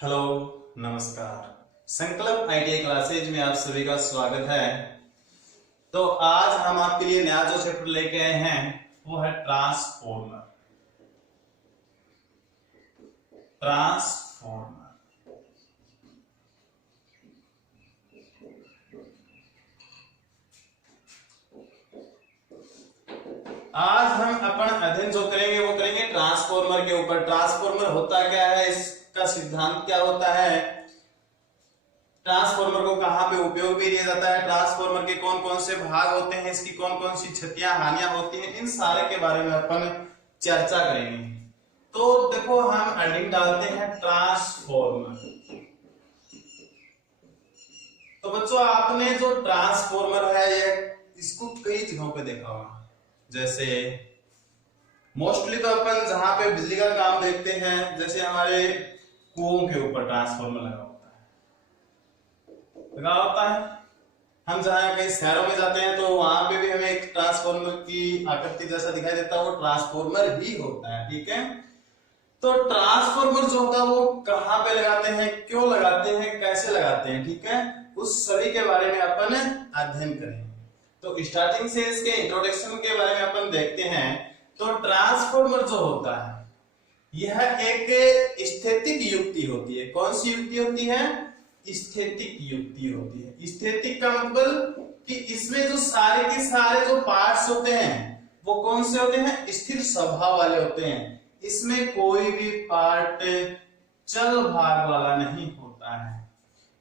Hello, नमस्कार। संकल्प ITI classes में आप सभी का स्वागत है। तो आज हम आपके लिए नया जो चैप्टर लेके आए हैं वो है ट्रांसफॉर्मर। आज हम अपन अध्ययन जो करेंगे वो करेंगे ट्रांसफॉर्मर के ऊपर। ट्रांसफॉर्मर होता क्या है, इसका सिद्धांत क्या होता है, ट्रांसफॉर्मर को कहां पे उपयोग में लिया जाता है, ट्रांसफॉर्मर के कौन कौन से भाग होते हैं, इसकी कौन कौन सी क्षतियां हानियां होती हैं, इन सारे के बारे में अपन चर्चा करेंगे। तो देखो हम हेडिंग डालते हैं ट्रांसफॉर्मर। तो बच्चों आपने जो ट्रांसफॉर्मर है ये इसको कई जगहों पे देखा होगा। जैसे मोस्टली तो अपन जहां पे बिजली का काम देखते हैं, जैसे हमारे कुओं के ऊपर ट्रांसफॉर्मर लगा होता है। हम जहां कहीं शहरों में जाते हैं तो वहां पे भी हमें एक ट्रांसफॉर्मर की आकृति जैसा दिखाई देता है, वो ट्रांसफॉर्मर ही होता है। ठीक है, तो ट्रांसफॉर्मर जो होता है वो कहां पे लगाते हैं, क्यों लगाते हैं, कैसे लगाते हैं, ठीक है, उस सभी के बारे में अपन अध्ययन करेंगे। तो स्टार्टिंग से इसके इंट्रोडक्शन के बारे में अपन देखते हैं। तो ट्रांसफॉर्मर जो होता है यह एक स्थैतिक युक्ति होती है। कौन सी युक्ति होती है? स्थैतिक युक्ति होती है। स्थैतिक का मतलब कि इसमें जो सारे के सारे जो पार्ट्स होते हैं वो कौन से होते हैं? स्थिर स्वभाव वाले होते हैं। इसमें कोई भी पार्ट चल भाग वाला नहीं होता है।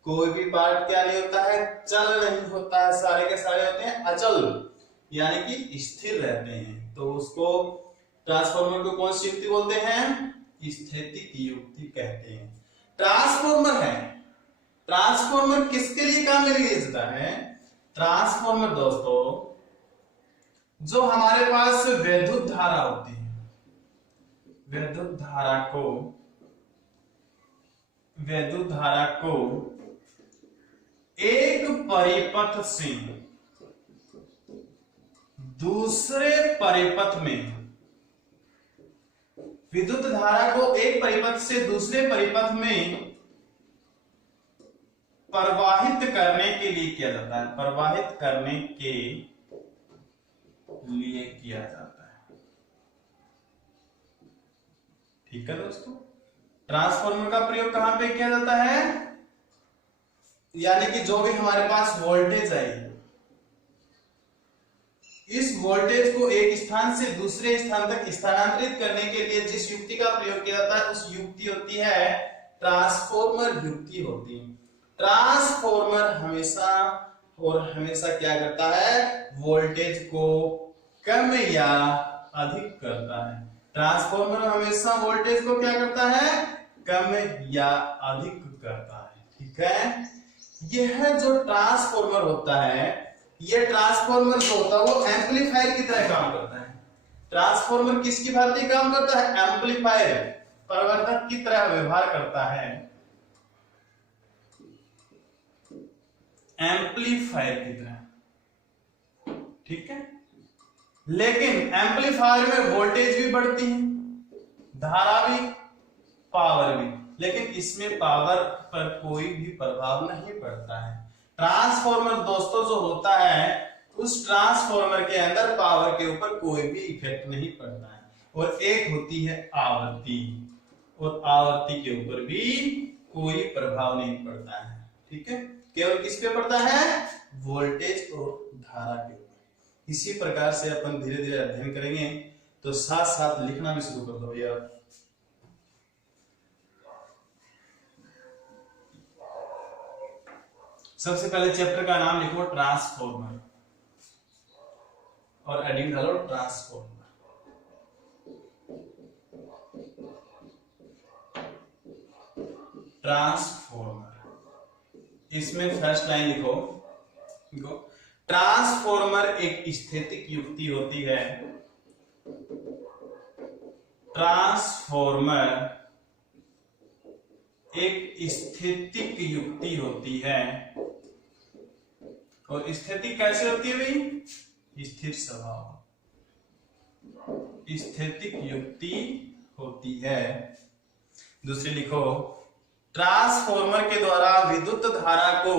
कोई भी पार्ट क्या नहीं होता है? चल नहीं होता है। सारे के सारे होते हैं अचल, यानी कि स्थिर रहते हैं। तो उसको ट्रांसफॉर्मर को कौन सी युक्ति बोलते हैं? स्थैतिक युक्ति कहते हैं। ट्रांसफॉर्मर है, ट्रांसफॉर्मर किसके लिए काम में लिया जाता है? ट्रांसफॉर्मर दोस्तों जो हमारे पास विद्युत धारा होती है, विद्युत धारा को एक परिपथ से दूसरे परिपथ में, विद्युत धारा को एक परिपथ से दूसरे परिपथ में प्रवाहित करने के लिए किया जाता है। प्रवाहित करने के लिए किया जाता है। ठीक है दोस्तों, ट्रांसफॉर्मर का प्रयोग कहां पे किया जाता है? यानी कि जो भी हमारे पास वोल्टेज है, इस वोल्टेज को एक स्थान से दूसरे स्थान तक स्थानांतरित करने के लिए जिस युक्ति का प्रयोग किया जाता है उस युक्ति होती है ट्रांसफॉर्मर युक्ति होती है। ट्रांसफॉर्मर हमेशा और हमेशा क्या करता है? वोल्टेज को कम या अधिक करता है। ट्रांसफॉर्मर हमेशा वोल्टेज को क्या करता है? कम या अधिक करता है। ठीक है, यह जो ट्रांसफॉर्मर होता है, यह ट्रांसफॉर्मर जो होता है वो एम्पलीफायर की तरह काम करता है। ट्रांसफॉर्मर किसकी भांति काम करता है? एम्पलीफायर, प्रवर्धक की तरह व्यवहार करता है। एम्पलीफायर की तरह, ठीक है। लेकिन एम्पलीफायर में वोल्टेज भी बढ़ती है, धारा भी, पावर भी, लेकिन इसमें पावर पर कोई भी प्रभाव नहीं पड़ता है। ट्रांसफॉर्मर दोस्तों जो होता है उस ट्रांसफॉर्मर के अंदर पावर के ऊपर कोई भी इफेक्ट नहीं पड़ता है। और एक होती है आवर्ती, और आवर्ती के ऊपर भी कोई प्रभाव नहीं पड़ता है। ठीक है, केवल किस पे पड़ता है? वोल्टेज और धारा के ऊपर। इसी प्रकार से अपन धीरे धीरे अध्ययन करेंगे। तो साथ साथ लिखना भी शुरू कर दो भैया। सबसे पहले चैप्टर का नाम लिखो ट्रांसफॉर्मर, और हेडिंग डालो ट्रांसफॉर्मर। ट्रांसफॉर्मर, इसमें फर्स्ट लाइन लिखो, ट्रांसफॉर्मर एक स्थैतिक युक्ति होती है। ट्रांसफॉर्मर एक स्थैतिक युक्ति होती है। और स्थैतिक कैसे होती है भाई? स्थिर स्वभाव, स्थैतिक युक्ति होती है। दूसरी लिखो ट्रांसफॉर्मर के द्वारा विद्युत धारा को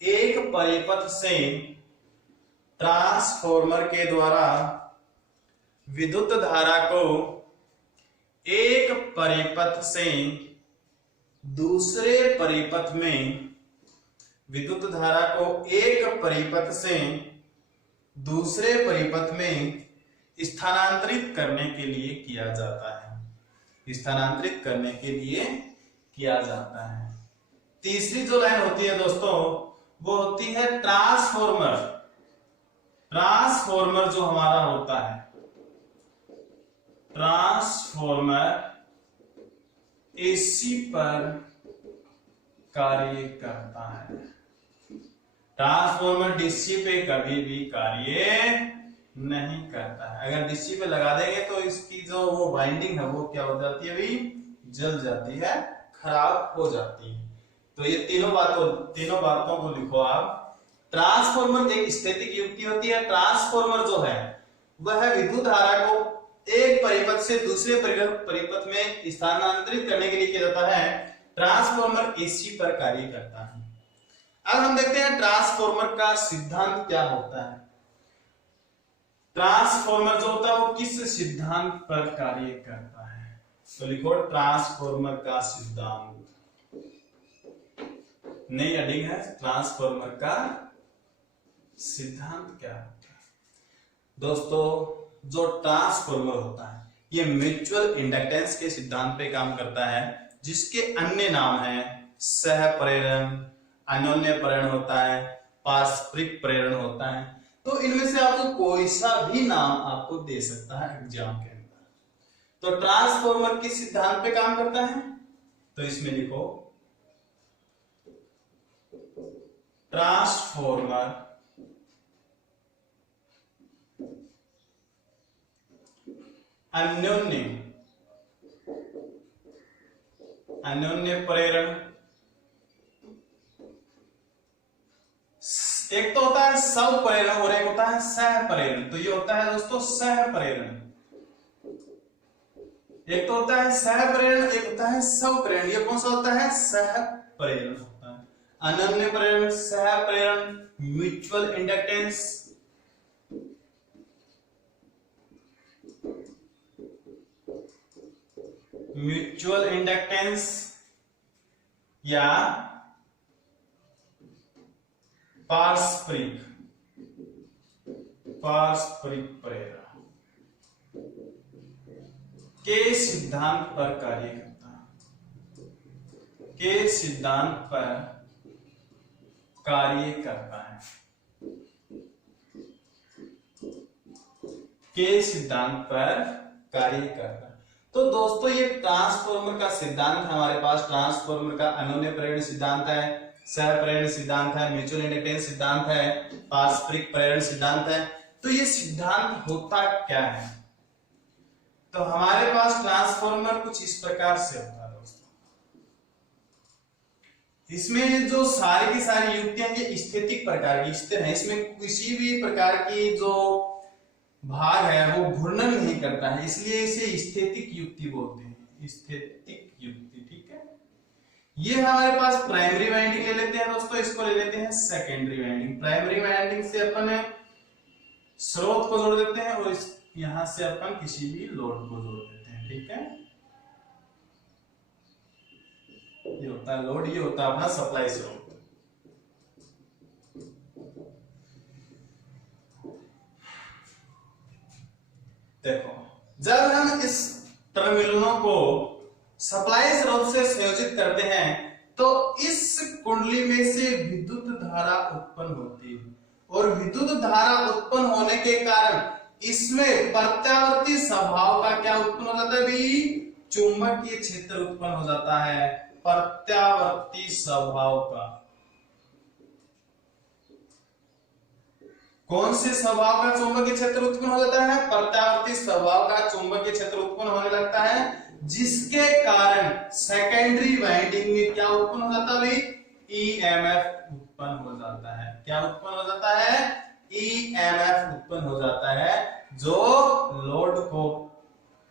एक परिपथ से ट्रांसफॉर्मर के द्वारा विद्युत धारा को एक परिपथ से दूसरे परिपथ में विद्युत धारा को एक परिपथ से दूसरे परिपथ में स्थानांतरित करने के लिए किया जाता है। स्थानांतरित करने के लिए किया जाता है। तीसरी जो लाइन होती है दोस्तों वो होती है ट्रांसफॉर्मर। ट्रांसफॉर्मर जो हमारा होता है, ट्रांसफॉर्मर एसी पर कार्य करता है। ट्रांसफॉर्मर डीसी पे कभी भी कार्य नहीं करता है। अगर डीसी पे लगा देंगे तो इसकी जो वो वाइंडिंग है वो क्या हो जाती है, अभी जल जाती है, खराब हो जाती है। तो ये तीनों बातों को लिखो आप। ट्रांसफॉर्मर एक स्थैतिक युक्ति होती है। ट्रांसफॉर्मर जो है वह विद्युत धारा को एक परिपथ से दूसरे परिपथ में स्थानांतरित करने के लिए किया जाता है। ट्रांसफॉर्मर एसी पर कार्य करता है। अब हम देखते हैं ट्रांसफॉर्मर का सिद्धांत क्या होता है। ट्रांसफॉर्मर जो होता है वो किस सिद्धांत पर कार्य करता है, तो लिखो ट्रांसफॉर्मर का सिद्धांत। नई हेडिंग है, ट्रांसफॉर्मर का सिद्धांत क्या होता है। दोस्तों जो ट्रांसफॉर्मर होता है ये म्यूचुअल इंडक्टेंस के सिद्धांत पे काम करता है, जिसके अन्य नाम है सह प्रेरण, अन्योन्य प्रेरण होता है, पारस्परिक प्रेरण होता है। तो इनमें से आपको कोई सा भी नाम आपको दे सकता है एग्जाम के अंदर। तो ट्रांसफॉर्मर किस सिद्धांत पे काम करता है, तो इसमें लिखो ट्रांसफॉर्मर अन्योन्य प्रेरण। एक तो होता है सव प्रेरण और एक होता है सह प्रेरण। तो ये होता है दोस्तों सह प्रेरण। एक तो होता है सह प्रेरण, एक होता है सव प्रेरण। ये कौन सा होता है, सह प्रेरण होता है। अन्योन्य प्रेरण, सह प्रेरण, म्यूचुअल इंडक्टेंस, म्यूचुअल इंडक्टेंस या पारस्परिक प्रेरण के सिद्धांत पर कार्य करता है, के सिद्धांत पर कार्य करता है, के सिद्धांत पर कार्य करता है। तो दोस्तों ये ट्रांसफॉर्मर का सिद्धांत हमारे पास, ट्रांसफॉर्मर का अन्योन्य प्रेरण सिद्धांत है, सह प्रेरण सिद्धांत है, म्यूचुअल इंडक्टेंस सिद्धांत है, पारस्परिक प्रेरण सिद्धांत है। तो ये सिद्धांत होता क्या है, तो हमारे पास ट्रांसफॉर्मर कुछ इस प्रकार से होता है दोस्तों। इसमें जो सारी की सारी युक्तियां ये स्थैतिक प्रकार की स्थिर है। इसमें किसी भी प्रकार की जो भाग है वो घूर्णन नहीं करता है, इसलिए इसे स्थैतिक युक्ति बोलते हैं, स्थैतिक युक्ति। ठीक है, ये हमारे पास प्राइमरी वाइंडिंग ले लेते हैं दोस्तों, इसको ले लेते हैं सेकेंडरी वाइंडिंग। प्राइमरी वाइंडिंग से अपन स्रोत को जोड़ देते हैं और यहां से अपन किसी भी लोड को जोड़ देते हैं। ठीक है, ये होता है लोड, ये होता है अपना सप्लाई स्रोत। देखो जब हम इस टर्मिनलों को सप्लाई स्रोत से संयोजित करते हैं तो इस कुंडली में से विद्युत धारा उत्पन्न होती है, और विद्युत धारा उत्पन्न होने के कारण इसमें प्रत्यावर्ती स्वभाव का क्या उत्पन्न हो जाता है भी, चुंबकीय क्षेत्र उत्पन्न हो जाता है। प्रत्यावर्ती स्वभाव का, कौन से स्वभाव का चुंबकीय क्षेत्र उत्पन्न हो जाता है, प्रत्यावर्ती स्वभाव का चुंबकीय क्षेत्र उत्पन्न होने लगता है, जिसके कारण सेकेंडरी वाइंडिंग में क्या उत्पन्न हो जाता है, ईएमएफ उत्पन्न हो जाता है। क्या उत्पन्न हो जाता है, ईएमएफ उत्पन्न हो जाता है, जो लोड को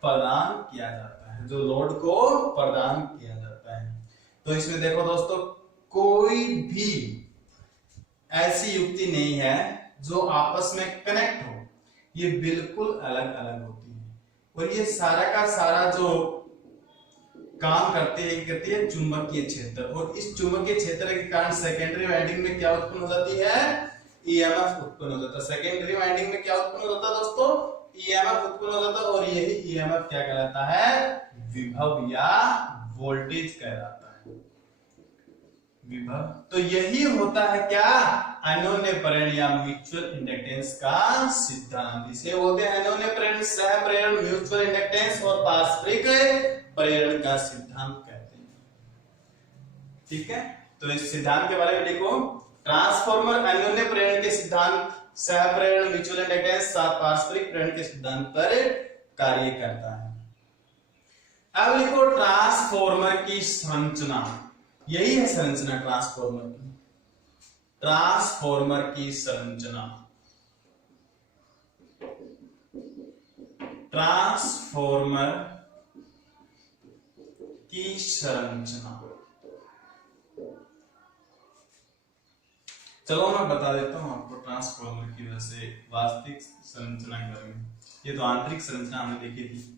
प्रदान किया जाता है, जो लोड को प्रदान किया जाता है। तो इसमें देखो दोस्तों, कोई भी ऐसी युक्ति नहीं है जो आपस में कनेक्ट हो, ये बिल्कुल अलग अलग होती है। और ये सारा का सारा जो काम करते हैं चुंबकीय क्षेत्र, और इस चुंबकीय क्षेत्र के कारण सेकेंडरी वाइंडिंग में क्या उत्पन्न हो जाती है, ईएमएफ उत्पन्न हो जाता है। सेकेंडरी वाइंडिंग में क्या उत्पन्न हो जाता है दोस्तों, ईएमएफ उत्पन्न हो जाता है, और यही ईएमएफ क्या कहलाता है, विभव या वोल्टेज कहलाता है, विभव। तो यही होता है क्या, अनोन्य प्रेरण या म्यूचुअल इंडक्टेंस का सिद्धांत। इसे बोलते हैं अनोन्य प्रेरण, सह प्रेरण, म्यूचुअल इंडक्टेंस और पारस्परिक प्रेरण का सिद्धांत कहते हैं। ठीक है, तो इस सिद्धांत के बारे में देखो, ट्रांसफॉर्मर अनोन्य प्रेरण के सिद्धांत, सह प्रेरण, म्यूचुअल इंडक्टेंस, साथ पारस्परिक प्रेरण के सिद्धांत पर कार्य करता है। अब लिखो ट्रांसफॉर्मर की संरचना, यही है संरचना ट्रांसफॉर्मर की, ट्रांसफॉर्मर की संरचना, ट्रांसफॉर्मर की संरचना। चलो मैं बता देता हूं आपको ट्रांसफॉर्मर की वैसे वास्तविक संरचना के बारे में। ये तो आंतरिक संरचना हमने देखी थी।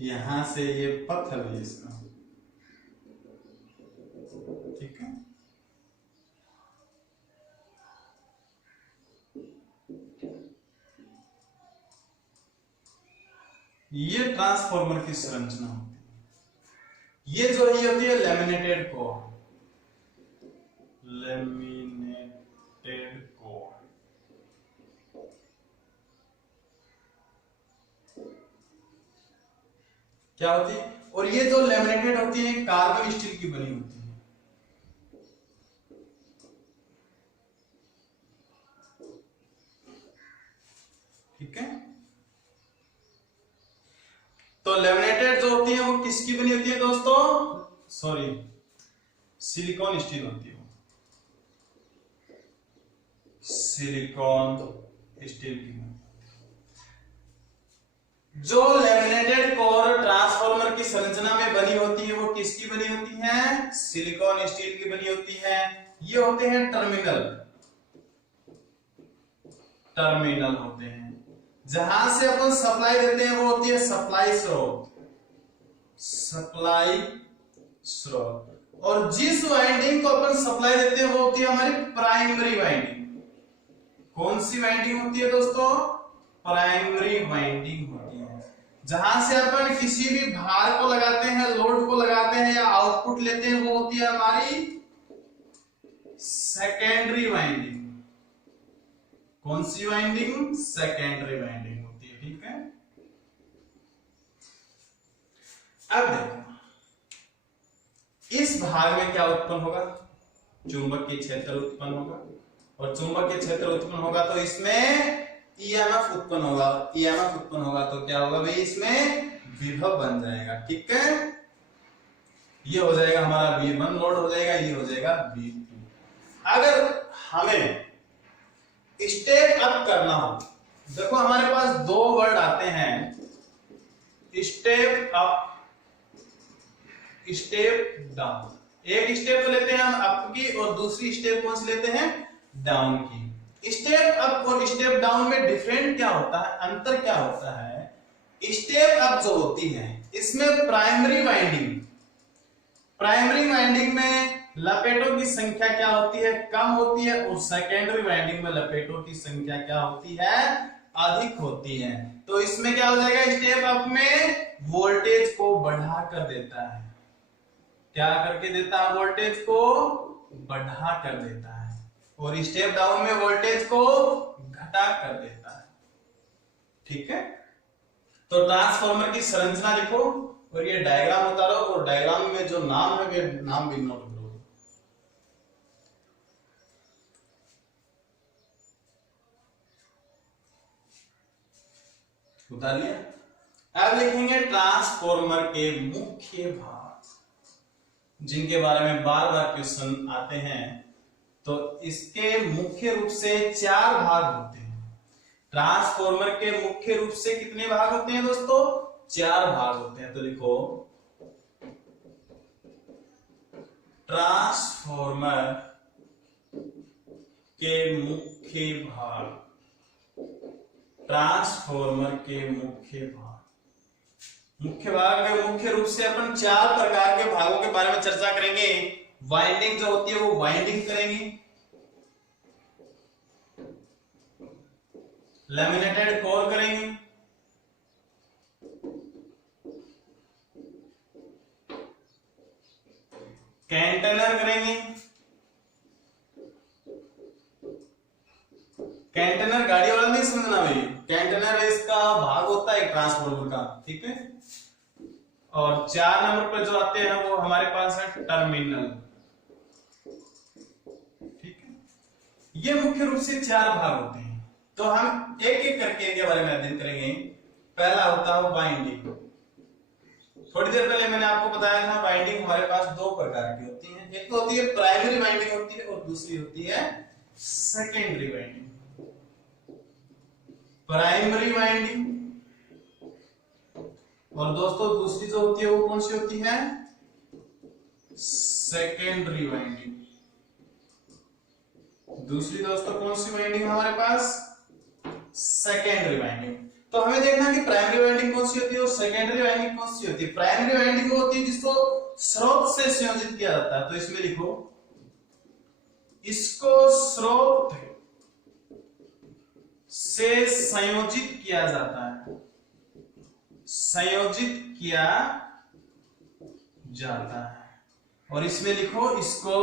यहां से ये पत्थर है इसका, ठीक है। ये ट्रांसफॉर्मर की संरचना होती है। ये जो ये होती है लैमिनेटेड कोर, लैमिनेटेड कोर, क्या होती है, और ये जो लैमिनेटेड होती है कार्बन स्टील की बनी होती है। ठीक है, तो लैमिनेटेड जो होती है वो किसकी बनी होती है दोस्तों, सॉरी सिलिकॉन स्टील होती है, सिलिकॉन स्टील की। जो लैमिनेटेड कोर ट्रांसफॉर्मर की संरचना में बनी होती है वो किसकी बनी होती है, सिलिकॉन स्टील की बनी होती है। ये होते हैं टर्मिनल, टर्मिनल होते हैं, जहां से अपन सप्लाई देते हैं वो होती है सप्लाई स्रोत, सप्लाई स्रोत। और जिस वाइंडिंग को अपन सप्लाई देते हैं वो होती है हमारी प्राइमरी वाइंडिंग। कौन सी वाइंडिंग होती है दोस्तों, प्राइमरी वाइंडिंग होती है, जहां से अपन किसी भी भार को लगाते हैं, लोड को लगाते हैं या आउटपुट लेते हैं, वो होती है हमारी सेकेंडरी वाइंडिंग। कौन सी वाइंडिंग, सेकेंडरी वाइंडिंग होती है। ठीक है, अब देखो इस भाग में क्या उत्पन्न होगा, चुंबकीय क्षेत्र उत्पन्न होगा, और चुंबकीय क्षेत्र उत्पन्न होगा तो इसमें ईएमएफ उत्पन्न होगा, ईएमएफ उत्पन्न होगा तो क्या होगा भाई, इसमें विभव बन जाएगा। ठीक है, ये हो जाएगा हमारा V1 लोड हो जाएगा, ये हो जाएगा V2। अगर हमें स्टेप अप करना हो, देखो हमारे पास दो वर्ड आते हैं, स्टेप अप, स्टेप डाउन। एक स्टेप तो लेते हैं हम अप की, और दूसरी स्टेप कौन सी लेते हैं, डाउन की। स्टेप अप और स्टेप डाउन में डिफरेंट क्या होता है, अंतर क्या होता है। स्टेप अप जो होती है इसमें प्राइमरी वाइंडिंग, प्राइमरी वाइंडिंग में लपेटों की संख्या क्या होती है, कम होती है, और सेकेंडरी वाइंडिंग में लपेटों की संख्या क्या होती है, अधिक होती है। तो इसमें क्या हो जाएगा, स्टेप अप में वोल्टेज को बढ़ा कर देता है, क्या करके देता है, वोल्टेज को बढ़ा कर देता है, और स्टेप डाउन में वोल्टेज को घटा कर देता है। ठीक है, तो ट्रांसफॉर्मर की संरचना लिखो और ये डायग्राम उतारो, और डायग्राम में जो नाम है वे नाम भी नोट करो। उतार लिया। अब लिखेंगे ट्रांसफॉर्मर के मुख्य भाग, जिनके बारे में बार बार क्वेश्चन आते हैं। तो इसके मुख्य रूप से 4 भाग होते हैं। ट्रांसफॉर्मर के मुख्य रूप से कितने भाग होते हैं दोस्तों? 4 भाग होते हैं। तो लिखो ट्रांसफॉर्मर के मुख्य भाग, ट्रांसफॉर्मर के मुख्य भाग। मुख्य भाग में मुख्य रूप से अपन 4 प्रकार के भागों के बारे में चर्चा करेंगे। वाइंडिंग जो होती है वो वाइंडिंग करेंगे, लैमिनेटेड कोर करेंगे, कैंटेनर करेंगे। कैंटेनर गाड़ी वाला नहीं समझना भाई, कैंटेनर इसका भाग होता है ट्रांसफॉर्मर का, ठीक है। और 4 नंबर पर जो आते हैं वो हमारे पास है टर्मिनल, ठीक है। ये मुख्य रूप से 4 भाग होते हैं। तो हम एक एक करके इनके बारे में अध्ययन करेंगे। पहला होता है वाइंडिंग। थोड़ी देर पहले मैंने आपको बताया था वाइंडिंग हमारे पास 2 प्रकार की होती है। एक तो होती है प्राइमरी वाइंडिंग होती है और दूसरी होती है सेकेंडरी वाइंडिंग। प्राइमरी वाइंडिंग और दोस्तों दूसरी जो होती है वो कौन सी होती है? Secondary winding. दूसरी दोस्तों कौन सी वाइंडिंग हमारे पास? Secondary winding. तो हमें देखना कि प्राइमरी वाइंडिंग कौन सी होती है और सेकेंडरी वाइंडिंग कौन सी होती है। प्राइमरी वाइंडिंग वो होती है जिसको स्रोत से संयोजित किया जाता है। तो इसमें लिखो इसको स्रोत से संयोजित किया जाता है, संयोजित किया जाता है। और इसमें लिखो इसको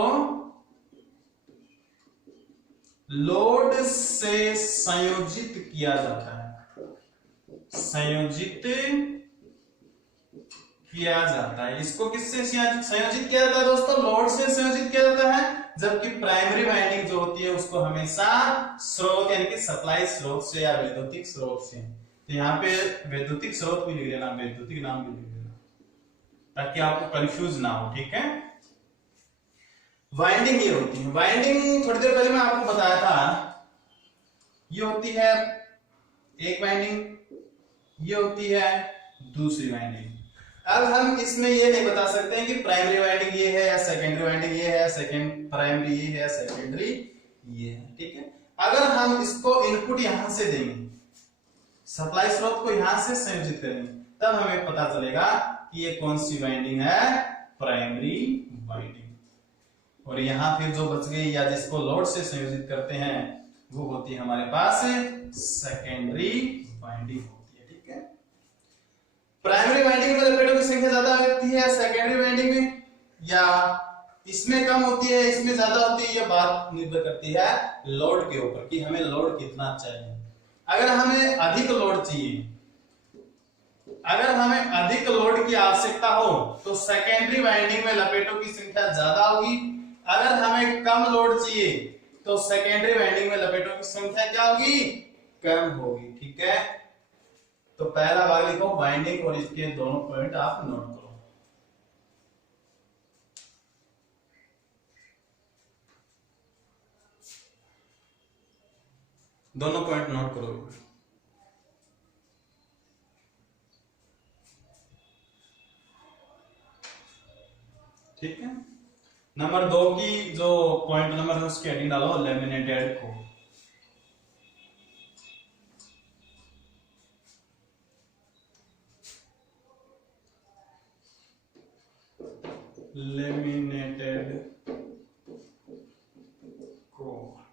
लोड से संयोजित किया जाता है, संयोजित किया जाता है। इसको किससे संयोजित किया जाता है दोस्तों? लोड से संयोजित किया जाता है। जबकि प्राइमरी वाइंडिंग जो होती है उसको हमेशा स्रोत यानी कि सप्लाई स्रोत से या वैद्युतिक स्रोत से। तो यहाँ पे वैद्युतिक स्रोत भी लिख लेना, वैद्युतिक नाम भी लिख लेना ताकि आपको कंफ्यूज ना हो, ठीक है। वाइंडिंग ये होती है। वाइंडिंग थोड़ी देर पहले मैं आपको बताया था, ये होती है एक वाइंडिंग, ये होती है दूसरी वाइंडिंग। अब हम इसमें ये नहीं बता सकते हैं कि प्राइमरी वाइंडिंग ये है या सेकेंडरी वाइंडिंग ये है, सेकेंड प्राइमरी ये है या सेकेंडरी ये है, ठीक है। अगर हम इसको इनपुट यहां से देंगे, सप्लाई स्रोत को यहां से संयोजित करेंगे, तब हमें पता चलेगा कि ये कौन सी वाइंडिंग है, प्राइमरी वाइंडिंग। और यहां फिर जो बच गई या जिसको लोड से संयोजित करते हैं वो होती है हमारे पास सेकेंडरी वाइंडिंग होती है, ठीक है। प्राइमरी वाइंडिंग में लपेटों की संख्या ज्यादा होती है सेकेंडरी वाइंडिंग में, या इसमें कम होती है इसमें ज्यादा होती है, यह बात निर्भर करती है लोड के ऊपर कि हमें लोड कितना चाहिए। अगर हमें अधिक लोड चाहिए, अगर हमें अधिक लोड की आवश्यकता हो तो सेकेंडरी वाइंडिंग में लपेटों की संख्या ज्यादा होगी। अगर हमें कम लोड चाहिए तो सेकेंडरी वाइंडिंग में लपेटों की संख्या क्या होगी, कम होगी, ठीक है। तो पहला भाग लिखो वाइंडिंग और इसके दोनों पॉइंट आप नोट करो। दोनों पॉइंट नोट करो, ठीक है। नंबर 2 की जो पॉइंट नंबर है उसकी हेडिंग डालो लैमिनेटेड कोर। Laminated core.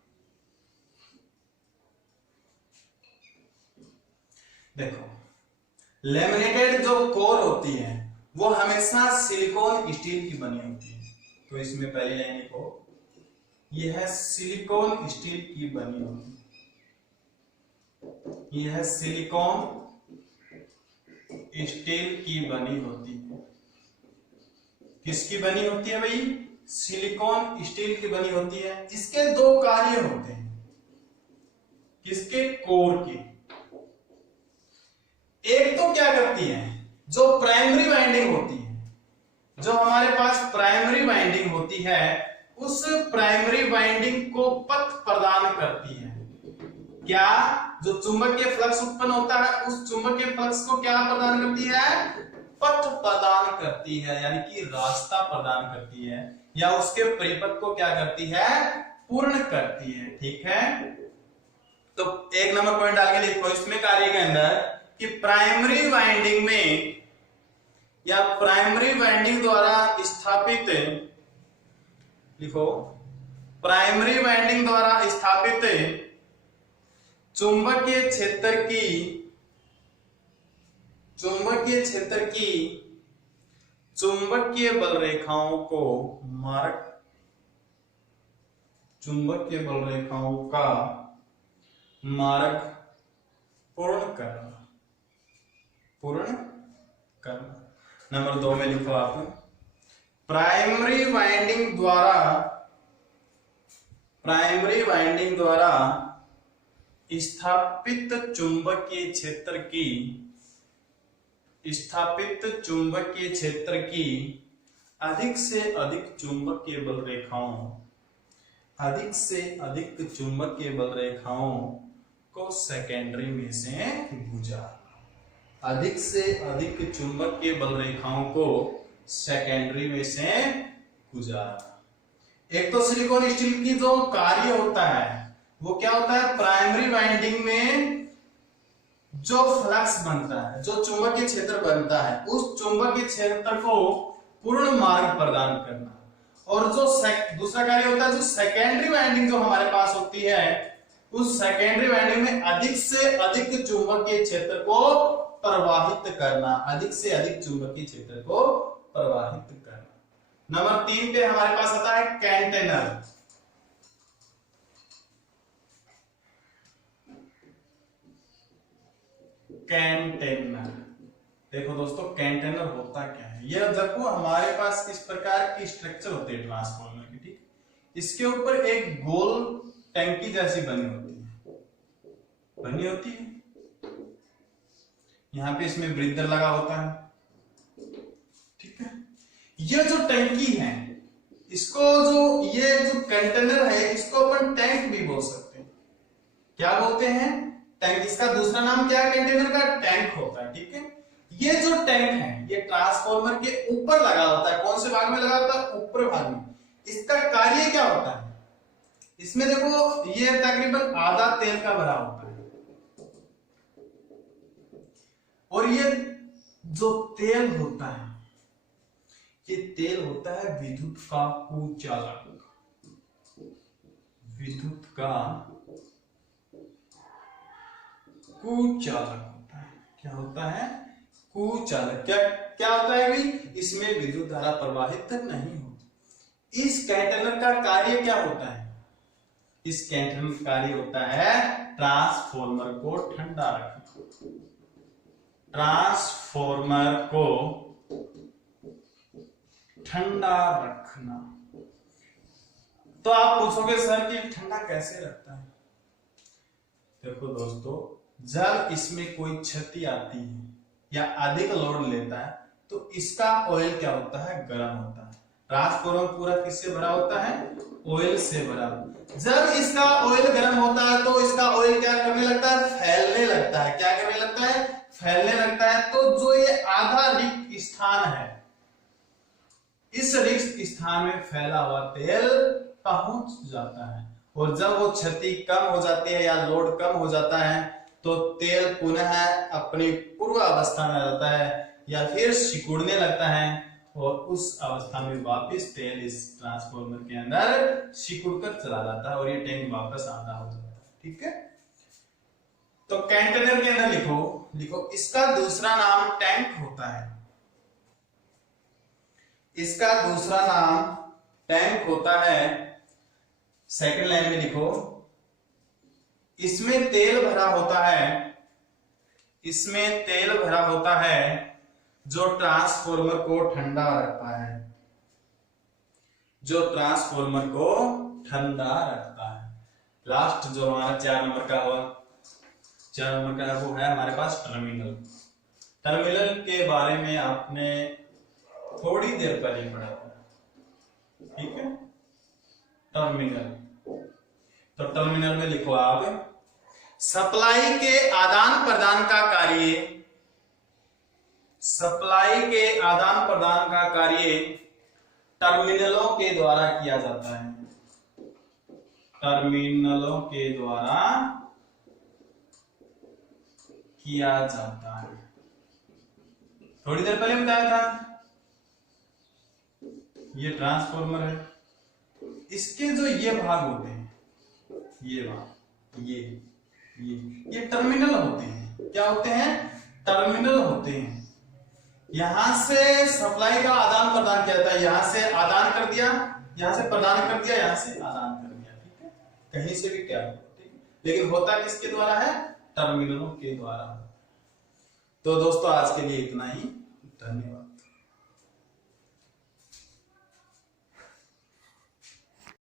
देखो लैमिनेटेड जो कोर होती है वो हमेशा सिलिकॉन स्टील की बनी होती है। तो इसमें पहली लाइन लिखो, यह है सिलिकॉन स्टील की बनी होती है, यह है सिलिकॉन स्टील की बनी होती है। किसकी बनी होती है भाई? सिलिकॉन स्टील की बनी होती है। इसके 2 कार्य होते हैं, किसके? कोर के। एक तो क्या करती है, जो प्राइमरी वाइंडिंग होती है, जो हमारे पास प्राइमरी वाइंडिंग होती है, उस प्राइमरी वाइंडिंग को पथ प्रदान करती है। क्या, जो चुंबकीय फ्लक्स उत्पन्न होता है उस चुंबकीय फ्लक्स को क्या प्रदान करती है, पथ प्रदान करती है, यानी कि रास्ता प्रदान करती है, या उसके परिपथ को क्या करती है, पूर्ण करती है। ठीक है, तो एक नंबर पॉइंट डाल के लिखो इसमें कार्य के अंदर कि प्राइमरी वाइंडिंग में या प्राइमरी वाइंडिंग द्वारा स्थापित, लिखो प्राइमरी वाइंडिंग द्वारा स्थापित चुंबकीय क्षेत्र की चुंबकीय बल रेखाओं को मार्ग, चुंबकीय बल रेखाओं का मार्ग पूर्ण करना, पूर्ण करना। नंबर 2 में लिखो आप, प्राइमरी वाइंडिंग द्वारा स्थापित चुंबकीय क्षेत्र की अधिक से अधिक चुंबकीय बल रेखाओं को सेकेंडरी में से गुजारना, अधिक से अधिक चुंबकीय बल रेखाओं को सेकेंडरी में से गुजारना। एक तो सिलिकॉन स्टील की जो कार्य होता है वो क्या होता है, प्राइमरी वाइंडिंग में जो फ्लक्स बनता है, जो चुंबकीय क्षेत्र बनता है, उस चुंबकीय क्षेत्र को पूर्ण मार्ग प्रदान करना। और जो दूसरा कार्य होता है, जो सेकेंडरी वाइंडिंग जो हमारे पास होती है, उस सेकेंडरी वाइंडिंग में अधिक से अधिक चुंबकीय क्षेत्र को प्रवाहित करना, अधिक से अधिक चुंबकीय क्षेत्र को प्रवाहित करना। नंबर 3 पे हमारे पास आता है कैंटेनर। कैंटेनर, देखो दोस्तों कैंटेनर होता क्या है, यह देखो हमारे पास इस प्रकार की स्ट्रक्चर होती है ट्रांसफार्मर की, ठीक, इसके ऊपर एक गोल टंकी जैसी बनी होती है, यहां पे इसमें ब्रीदर लगा होता है, ठीक है। ये जो टंकी है, इसको ये जो कंटेनर है, इसको अपन टैंक भी बोल सकते हैं। क्या बोलते हैं, टैंक। इसका दूसरा नाम क्या है, कंटेनर का, टैंक होता है, ठीक है। ये जो टैंक है, ये ट्रांसफार्मर के ऊपर लगा होता है। कौन से भाग में लगा होता है, ऊपर भाग में। इसका कार्य क्या होता है, इसमें देखो ये तकरीबन आधा तेल का भरा होता है, और ये जो तेल होता है, ये तेल होता है विद्युत का कुचालक, विद्युत का कुचालक होता है। क्या होता है, कुचालक। क्या होता है भाई, इसमें विद्युत धारा प्रवाहित नहीं होती। इस कैंटेनर का कार्य क्या होता है, इस कैंटेनर का कार्य होता है ट्रांसफार्मर को ठंडा रखना, ट्रांसफार्मर को ठंडा रखना। तो आप पूछोगे सर कि ठंडा कैसे रखता है। देखो दोस्तों, जब इसमें कोई क्षति आती है या अधिक लोड लेता है, तो इसका ऑयल क्या होता है, गर्म होता है। ट्रांसफार्मर पूरा किससे भरा होता है, ऑयल से भरा। जब इसका ऑयल गर्म होता है तो इसका ऑयल क्या करने लगता है, फैलने लगता है। क्या करने लगता है, फैलने लगता है। तो जो ये आधा रिक्त स्थान है, इस रिक्त स्थान में फैला हुआ तेल पहुंच जाता है, और जब वो क्षति कम हो जाती है या लोड कम हो जाता है, तो तेल पुनः अपनी पूर्व अवस्था में रहता है या फिर सिकुड़ने लगता है, और उस अवस्था में वापस तेल इस ट्रांसफार्मर के अंदर सिकुड़कर चला जाता है, और ये टैंक वापस आधा हो जाता है, ठीक है। तो कंटेनर के अंदर लिखो इसका दूसरा नाम टैंक होता है, इसका दूसरा नाम टैंक होता है। सेकंड लाइन में लिखो, इसमें तेल भरा होता है, इसमें तेल भरा होता है जो ट्रांसफार्मर को ठंडा रखता है, जो ट्रांसफार्मर को ठंडा रखता है। लास्ट जो हमारा 4 नंबर का हुआ, 4 नंबर का वो है हमारे पास टर्मिनल। टर्मिनल के बारे में आपने थोड़ी देर पहले पढ़ा था, ठीक है। टर्मिनल, तो टर्मिनल में लिखो आप, सप्लाई के आदान प्रदान का कार्य, सप्लाई के आदान प्रदान का कार्य टर्मिनलों के द्वारा किया जाता है, टर्मिनलों के द्वारा किया जाता है। थोड़ी देर पहले बताया था, ये ट्रांसफॉर्मर है, इसके जो ये भाग होते हैं, ये भाग, ये टर्मिनल होते हैं। क्या होते हैं? टर्मिनल होते हैं। यहां से सप्लाई का आदान प्रदान किया जाता है, यहां से आदान कर दिया, यहां से प्रदान कर दिया, यहां से आदान कर दिया, ठीक है। कहीं से भी क्या हो, ठीक, लेकिन होता किसके द्वारा है? टर्मिनलों के द्वारा। तो दोस्तों आज के लिए इतना ही, धन्यवाद।